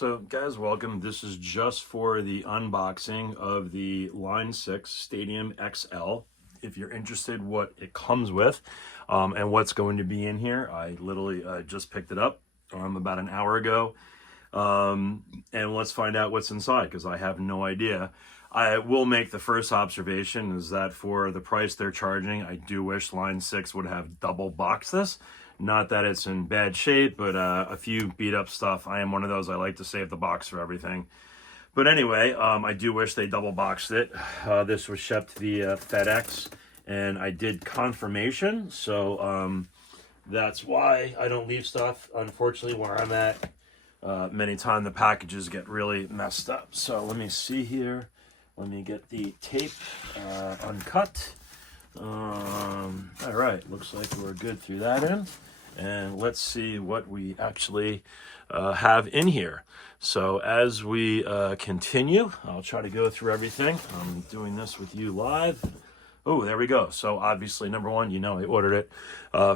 So guys, welcome. This is just for the unboxing of the Line 6 Stadium XL. If you're interested what it comes with and what's going to be in here, I literally just picked it up about an hour ago. And let's find out what's inside because I have no idea. I will make the first observation is that for the price they're charging, I do wish Line 6 would have double boxed this. Not that it's in bad shape, but a few beat up stuff. I am one of those, I like to save the box for everything. But anyway, I do wish they double boxed it. This was shipped via FedEx, and I did confirmation. So that's why I don't leave stuff, unfortunately, where I'm at. Many times the packages get really messed up. So let me see here. Let me get the tape uncut. All right, looks like we're good through that end. And let's see what we actually have in here. So as we continue, I'll try to go through everything. I'm doing this with you live. Oh, there we go. So obviously, number one, you know I ordered it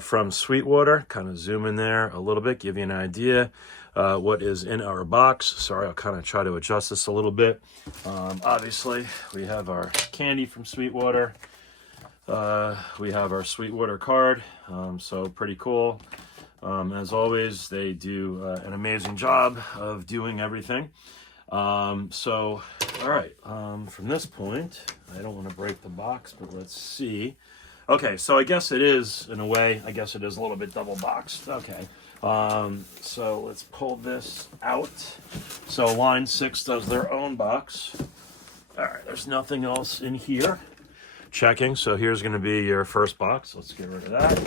from Sweetwater. Kind of zoom in there a little bit, give you an idea what is in our box. Sorry, I'll kind of try to adjust this a little bit. Obviously, we have our candy from Sweetwater. We have our Sweetwater card, so pretty cool. As always, they do an amazing job of doing everything. So, all right, from this point, I don't want to break the box, but let's see. Okay, so I guess it is, in a way, I guess it is a little bit double boxed. Okay, so let's pull this out. So Line 6 does their own box. All right, there's nothing else in here. Checking, so here's going to be your first box. Let's get rid of that.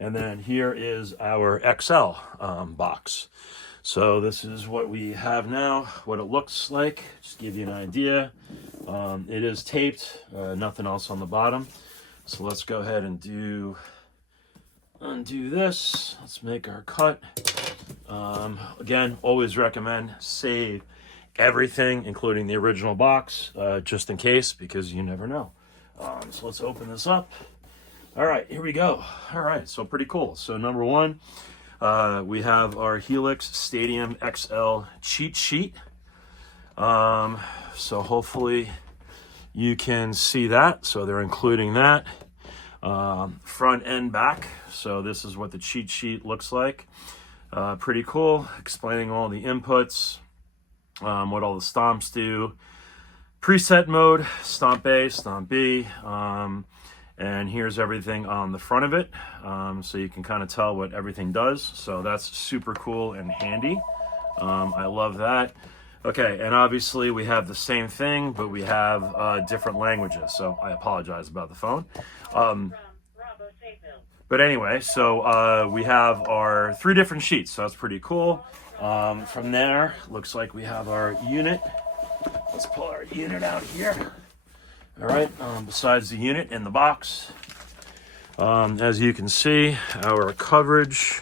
And then here is our XL box. So this is what we have now, what it looks like. Just to give you an idea. It is taped, nothing else on the bottom. So let's go ahead and undo this. Let's make our cut. Again, always recommend save everything, including the original box, just in case, because you never know. So let's open this up. All right, here we go. All right, so pretty cool. So number one, we have our Helix Stadium XL cheat sheet. So hopefully you can see that. So they're including that front and back. So this is what the cheat sheet looks like. Pretty cool, explaining all the inputs, what all the stomps do. Preset mode, stomp A, stomp B, and here's everything on the front of it, so you can kind of tell what everything does. So that's super cool and handy. I love that. Okay, and obviously we have the same thing, but we have different languages, so I apologize about the phone. But anyway, so we have our 3 different sheets, so that's pretty cool. From there, looks like we have our unit. Let's pull our unit out here. All right, besides the unit in the box, as you can see, our coverage.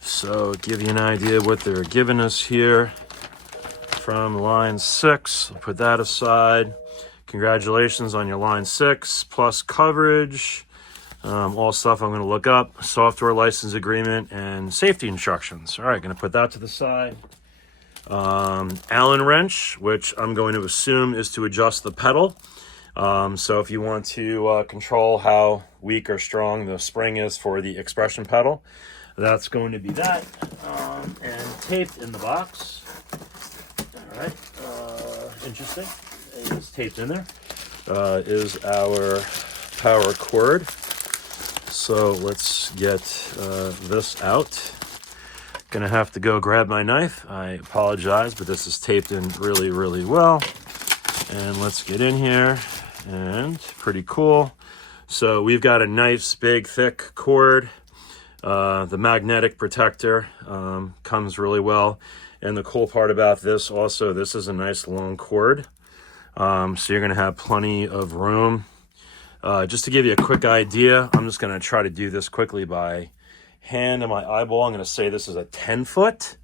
So give you an idea what they're giving us here from Line 6. I'll put that aside. Congratulations on your Line 6 plus coverage. All stuff I'm going to look up. Software license agreement and safety instructions. All right, going to put that to the side. Allen wrench, which I'm going to assume is to adjust the pedal. So if you want to control how weak or strong the spring is for the expression pedal, that's going to be that. And taped in the box. All right, interesting. It's taped in there. Is our power cord. So let's get this out. Gonna have to go grab my knife. I apologize, but this is taped in really, really well. And let's get in here, and pretty cool. So we've got a nice, big, thick cord. The magnetic protector comes really well. And the cool part about this also, this is a nice long cord. So you're gonna have plenty of room. Just to give you a quick idea, I'm just gonna try to do this quickly by hand and my eyeball. I'm going to say this is a 10-foot.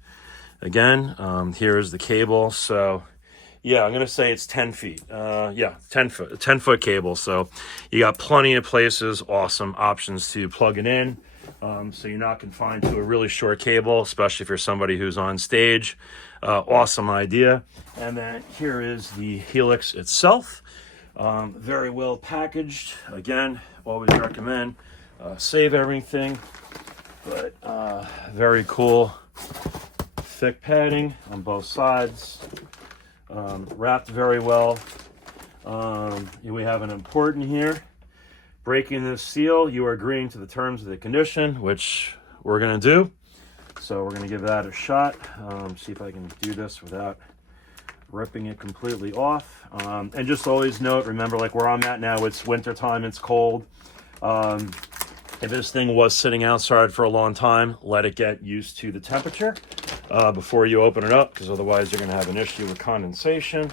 Again, here is the cable. So yeah, I'm going to say it's 10 feet. Yeah, 10-foot cable. So you got plenty of places, awesome options to plug it in. So you're not confined to a really short cable, especially if you're somebody who's on stage. Awesome idea. And then here is the Helix itself. Very well packaged. Again, always recommend save everything, but very cool. Thick padding on both sides. Wrapped very well. We have an important here. Breaking this seal, you are agreeing to the terms of the condition, which we're going to do. So we're going to give that a shot. See if I can do this without ripping it completely off. And just always note, remember, like where I'm at now, it's winter time, it's cold. If this thing was sitting outside for a long time, let it get used to the temperature before you open it up, because otherwise you're going to have an issue with condensation.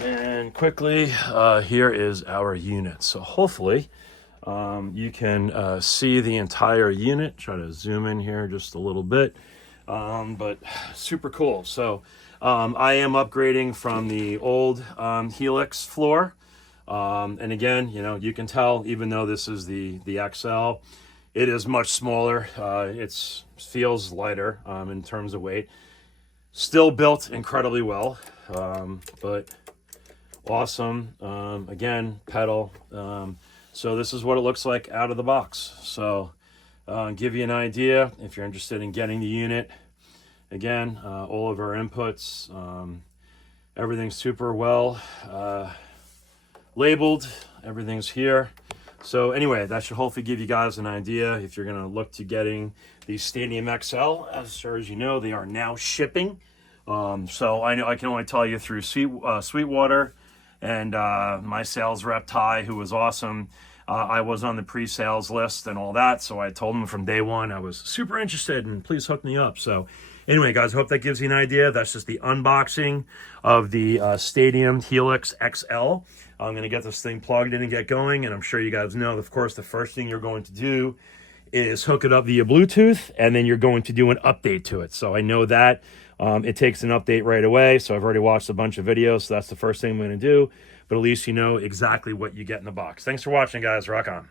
And quickly, here is our unit. So hopefully you can see the entire unit. Try to zoom in here just a little bit, but super cool. So I am upgrading from the old Helix floor. And again, you know, you can tell, even though this is the XL, it is much smaller. It feels lighter in terms of weight. Still built incredibly well, but awesome. Again, pedal. So this is what it looks like out of the box. So give you an idea if you're interested in getting the unit. Again, all of our inputs, everything's super well labeled. Everything's here. So anyway, that should hopefully give you guys an idea if you're going to look to getting the Stadium XL. As far as you know, they are now shipping. So I know I can only tell you through Sweetwater and my sales rep Ty, who was awesome. I was on the pre-sales list and all that, so I told him from day one I was super interested and please hook me up. So anyway, guys, I hope that gives you an idea. That's just the unboxing of the Stadium Helix XL. I'm going to get this thing plugged in and get going, and I'm sure you guys know, of course, the first thing you're going to do is hook it up via Bluetooth, and then you're going to do an update to it. So I know that it takes an update right away, so I've already watched a bunch of videos, so that's the first thing I'm going to do, but at least you know exactly what you get in the box. Thanks for watching, guys. Rock on.